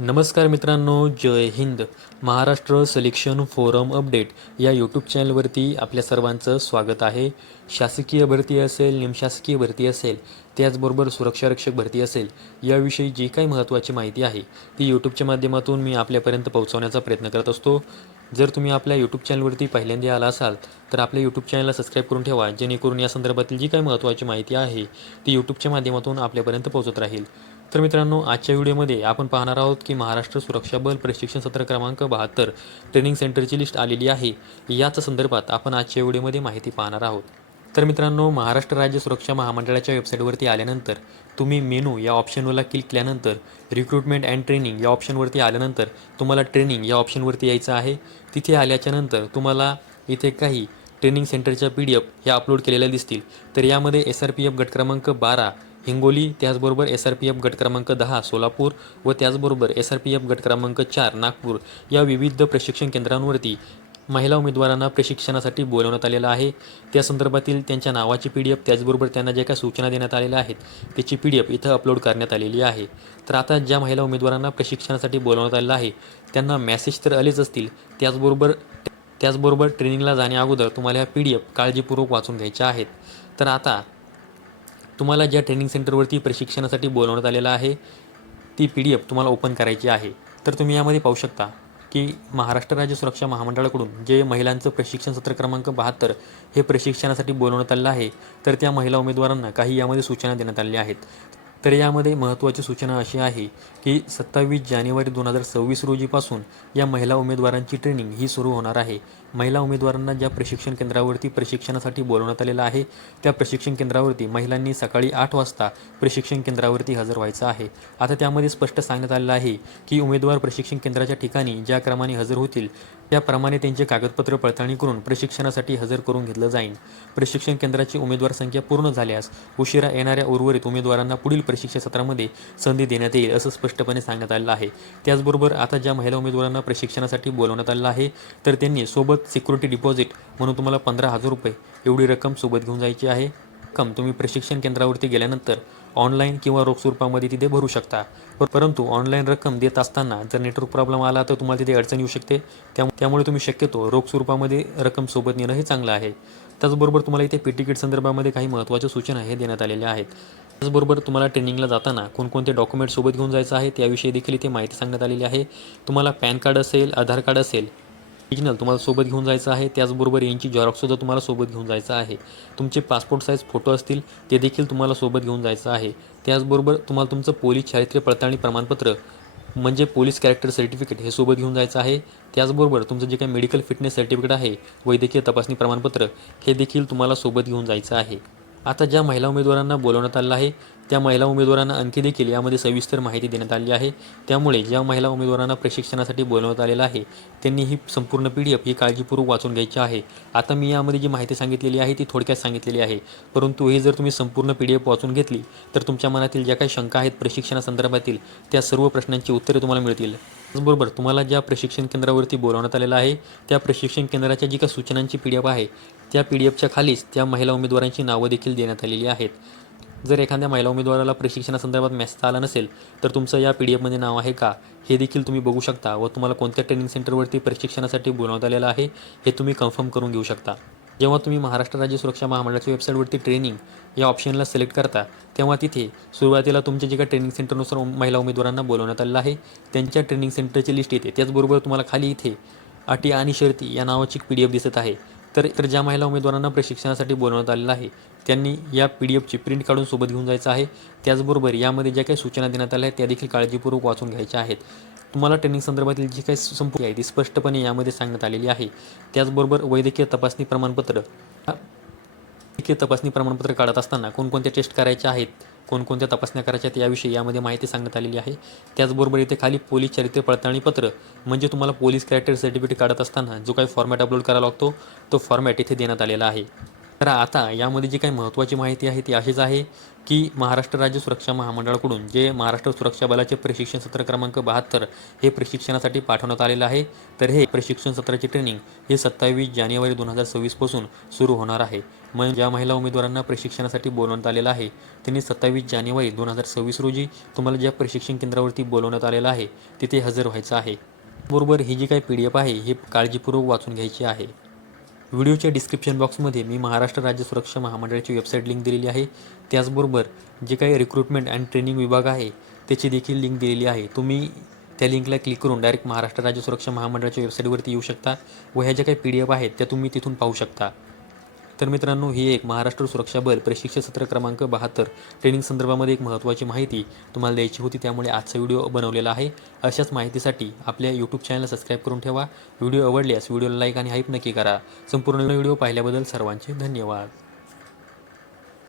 नमस्कार मित्रांनो, जय हिंद. महाराष्ट्र सिलेक्शन फोरम अपडेट या यूट्यूब चॅनलवरती आपल्या सर्वांचं स्वागत आहे. शासकीय भरती असेल, निमशासकीय भरती असेल, त्याचबरोबर सुरक्षारक्षक भरती असेल, याविषयी जी काही महत्त्वाची माहिती आहे ती यूट्यूबच्या माध्यमातून मी आपल्यापर्यंत पोहोचवण्याचा प्रयत्न करत असतो. जर तुम्ही आपल्या यूट्यूब चॅनलवरती पहिल्यांदा आला असाल तर आपल्या यूट्यूब चॅनलला सबस्क्राईब करून ठेवा, जेणेकरून या संदर्भातील जी काही महत्त्वाची माहिती आहे ती यूट्यूबच्या माध्यमातून आपल्यापर्यंत पोहोचत राहील. तर मित्रांनो, आजच्या व्हिडिओमध्ये आपण पाहणार आहोत की महाराष्ट्र सुरक्षा बल प्रशिक्षण सत्र क्रमांक 72 ट्रेनिंग सेंटरची लिस्ट आलेली आहे. याच संदर्भात आपण आजच्या व्हिडिओमध्ये माहिती पाहणार आहोत. तर मित्रांनो, महाराष्ट्र राज्य सुरक्षा महामंडळाच्या वेबसाईटवरती आल्यानंतर तुम्ही मेनू या ऑप्शनवर क्लिक केल्यानंतर रिक्रुटमेंट अँड ट्रेनिंग या ऑप्शनवरती आल्यानंतर तुम्हाला ट्रेनिंग या ऑप्शनवरती यायचं आहे. तिथे आल्याच्यानंतर तुम्हाला इथे काही ट्रेनिंग सेंटरच्या PDF ह्या अपलोड केलेल्या दिसतील. तर यामध्ये SRPF गट क्रमांक 12 हिंगोली, त्याचबरोबर SRPF गट क्रमांक 10 सोलापूर व त्याचबरोबर SRPF गट क्रमांक 4 नागपूर या विविध प्रशिक्षण केंद्रांवरती महिला उमेदवारांना प्रशिक्षणासाठी बोलवण्यात आलेलं आहे. त्या संदर्भातील त्यांच्या नावाची PDF, त्याचबरोबर त्यांना ज्या काही सूचना देण्यात आलेल्या आहेत त्याची PDF इथं अपलोड करण्यात आलेली आहे. तर आता ज्या महिला उमेदवारांना प्रशिक्षणासाठी बोलवण्यात आलेलं आहे त्यांना मेसेज तर आलेच असतील, त्याचबरोबर ट्रेनिंगला जाण्या अगोदर तुम्हाला ह्या PDF काळजीपूर्वक वाचून घ्यायच्या आहेत. तर आता तुम्हाला ज्या ट्रेनिंग सेंटरवरती प्रशिक्षणासाठी बोलवण्यात आलेलं आहे ती PDF तुम्हाला ओपन करायची आहे. तर तुम्ही यामध्ये पाहू शकता की महाराष्ट्र राज्य सुरक्षा महामंडळाकडून जे महिलांचं प्रशिक्षण सत्र क्रमांक 72 हे प्रशिक्षणासाठी बोलवण्यात आलेलं आहे. तर त्या महिला उमेदवारांना काही यामध्ये सूचना देण्यात आलेल्या आहेत. तर यामध्ये महत्त्वाची सूचना अशी आहे की 27 जानेवारी 2026 रोजीपासून या महिला उमेदवारांची ट्रेनिंग ही सुरू होणार आहे. महिला उमेदवारांना ज्या प्रशिक्षण केंद्रावरती प्रशिक्षणासाठी बोलवण्यात आलेलं आहे त्या प्रशिक्षण केंद्रावरती महिलांनी सकाळी 8 वाजता प्रशिक्षण केंद्रावरती हजर व्हायचं आहे. आता त्यामध्ये स्पष्ट सांगण्यात आलेलं आहे की उमेदवार प्रशिक्षण केंद्राच्या ठिकाणी ज्या क्रमाने हजर होतील त्याप्रमाणे त्यांचे कागदपत्र पडताळणी करून प्रशिक्षणासाठी हजर करून घेतलं जाईल. प्रशिक्षण केंद्राची उमेदवार संख्या पूर्ण झाल्यास उशिरा येणाऱ्या उर्वरित उमेदवारांना पुढील प्रशिक्षण सत्रामध्ये संधी देण्यात येईल असं स्पष्टपणे सांगण्यात आलेलं आहे. त्याचबरोबर आता ज्या महिला उमेदवारांना प्रशिक्षणासाठी बोलवण्यात आलेलं आहे तर त्यांनी सोबत सिक्युरिटी डिपॉझिट म्हणून तुम्हाला 15,000 रुपये एवढी रक्कम सोबत घेऊन जायची आहे. रक्कम तुम्ही प्रशिक्षण केंद्रावरती गेल्यानंतर ऑनलाईन किंवा रोख स्वरूपामध्ये तिथे भरू शकता. परंतु ऑनलाईन रक्कम देत असताना जर नेटवर्क प्रॉब्लेम आला तर तुम्हाला तिथे अडचण येऊ शकते. त्यामुळे तुम्ही शक्यतो रोख स्वरूपामध्ये रक्कम सोबत नेणं हे चांगलं आहे. त्याचबरोबर तुम्हाला इथे तिकीट संदर्भामध्ये काही महत्त्वाच्या सूचना हे देण्यात आलेल्या आहेत. त्याचबरोबर तुम्हाला ट्रेनिंगला जाताना कोणकोणते डॉक्युमेंट सोबत घेऊन जायचं आहे त्याविषयी देखील इथे माहिती सांगण्यात आलेली आहे. तुम्हाला पॅन कार्ड असेल, आधार कार्ड असेल, ओरिजिनल तुम्हाला सोबत घेऊन जायचं आहे. त्याचबरोबर यांची झेरॉक्ससुद्धा तुम्हाला सोबत घेऊन जायचं आहे. तुमचे पासपोर्ट साईज फोटो असतील ते देखील तुम्हाला सोबत घेऊन जायचं आहे. त्याचबरोबर तुम्हाला तुमचं पोलीस चारित्र्य पडताळणी प्रमाणपत्र म्हणजे पोलीस कॅरेक्टर सर्टिफिकेट हे सोबत घेऊन जायचं आहे. त्याचबरोबर तुमचं जे काही मेडिकल फिटनेस सर्टिफिकेट आहे, वैद्यकीय तपासणी प्रमाणपत्र हे देखील तुम्हाला सोबत घेऊन जायचं आहे. आता ज्या महिला उमेदवारांना बोलवण्यात आलेलं आहे त्या महिला उमेदवारांना आणखी देखील यामध्ये सविस्तर माहिती देण्यात आली आहे. त्यामुळे ज्या महिला उमेदवारांना प्रशिक्षणासाठी बोलवण्यात आलेलं आहे त्यांनी ही संपूर्ण PDF ही काळजीपूर्वक वाचून घ्यायची आहे. आता मी यामध्ये जी माहिती सांगितलेली आहे ती थोडक्यात सांगितलेली आहे, परंतु हे जर तुम्ही संपूर्ण PDF वाचून घेतली तर तुमच्या मनातील ज्या काही शंका आहेत प्रशिक्षणासंदर्भातील त्या सर्व प्रश्नांची उत्तरे तुम्हाला मिळतील. त्याचबरोबर तुम्हाला ज्या प्रशिक्षण केंद्रावरती बोलवण्यात आलेलं आहे त्या प्रशिक्षण केंद्राच्या जी काही सूचनांची PDF आहे त्या PDFच्या खालीच त्या महिला उमेदवारांची नावं देखील देण्यात आलेली आहेत. जर एखाद्या महिला उमेदवाराला प्रशिक्षणासंदर्भात मेसेज आला नसेल तर तुमचं या PDF मध्ये नाव आहे का हे देखील तुम्ही बघू शकता व तुम्हाला कोणत्या ट्रेनिंग सेंटरवरती प्रशिक्षणासाठी बोलवण्यात आलेलं आहे हे तुम्ही कन्फर्म करून घेऊ शकता. जेव्हा तुम्ही महाराष्ट्र राज्य सुरक्षा महामंडळाच्या वेबसाईटवरती ट्रेनिंग या ऑप्शनला सिलेक्ट करता तेव्हा तिथे सुरुवातीला तुमच्या जे काही ट्रेनिंग सेंटरनुसार महिला उमेदवारांना बोलवण्यात आलेलं आहे त्यांच्या ट्रेनिंग सेंटरची लिस्ट येते. त्याचबरोबर तुम्हाला खाली इथे अटी आणि शर्ती या नावाची PDF दिसत आहे. तर ज्या महिला उमेदवारांना प्रशिक्षणासाठी बोलवण्यात आलेलं आहे त्यांनी या PDFची प्रिंट काढून सोबत घेऊन जायचं आहे. त्याचबरोबर यामध्ये ज्या काही सूचना देण्यात आल्या आहेत त्या देखील काळजीपूर्वक वाचून घ्यायच्या आहेत. तुम्हाला ट्रेनिंग संदर्भातील जी काही संपूर्ण आहे ती स्पष्टपणे यामध्ये सांगण्यात आलेली आहे. त्याचबरोबर वैद्यकीय तपासणी प्रमाणपत्र काढत असताना कोणकोणत्या टेस्ट करायच्या आहेत, कोणकोणत्या तपासण्या करायच्या आहेत याविषयी यामध्ये माहिती सांगण्यात आलेली आहे. त्याचबरोबर इथे खाली पोलीस चारित्र्य पडताळणी पत्र म्हणजे तुम्हाला पोलीस कॅरेक्टर सर्टिफिकेट काढत असताना जो काही फॉर्मॅट अपलोड करावा लागतो तो फॉर्मॅट इथे देण्यात आलेला आहे. तर आता यामध्ये जी काही महत्त्वाची माहिती आहे ती अशीच आहे की महाराष्ट्र राज्य सुरक्षा महामंडळाकडून जे महाराष्ट्र सुरक्षा बलाचे प्रशिक्षण सत्र क्रमांक 72 हे प्रशिक्षणासाठी पाठवण्यात आलेलं आहे. तर हे प्रशिक्षण सत्राची ट्रेनिंग हे 27 जानेवारी 2026 पासून सुरू होणार आहे. ज्या महिला उमेदवारांना प्रशिक्षणासाठी बोलवण्यात आलेलं आहे त्यांनी 27 जानेवारी 2026 रोजी तुम्हाला ज्या प्रशिक्षण केंद्रावरती बोलवण्यात आलेलं आहे तिथे हजर व्हायचं आहे. बरोबर ही जी काही PDF आहे ही काळजीपूर्वक वाचून घ्यायची आहे. व्हिडिओच्या डिस्क्रिप्शन बॉक्समध्ये मी महाराष्ट्र राज्य सुरक्षा महामंडळाची वेबसाईट लिंक दिलेली आहे. त्याचबरोबर जे काही रिक्रुटमेंट अँड ट्रेनिंग विभाग आहे त्याची देखील लिंक दिलेली आहे. तुम्ही त्या लिंकला क्लिक करून डायरेक्ट महाराष्ट्र राज्य सुरक्षा महामंडळाच्या वेबसाईटवरती येऊ शकता व ह्या ज्या काही PDF आहेत त्या तुम्ही तिथून पाहू शकता. तर मित्रांनो, ही एक महाराष्ट्र सुरक्षा बल प्रशिक्षण सत्र क्रमांक 72 ट्रेनिंग संदर्भामध्ये एक महत्त्वाची माहिती तुम्हाला द्यायची होती, त्यामुळे आजचा व्हिडिओ बनवलेला आहे. अशाच माहितीसाठी आपल्या यूट्यूब चॅनलला सबस्क्राईब करून ठेवा. व्हिडिओ आवडल्यास व्हिडिओला लाईक आणि हाईप नक्की करा. संपूर्ण व्हिडिओ पाहिल्याबद्दल सर्वांचे धन्यवाद.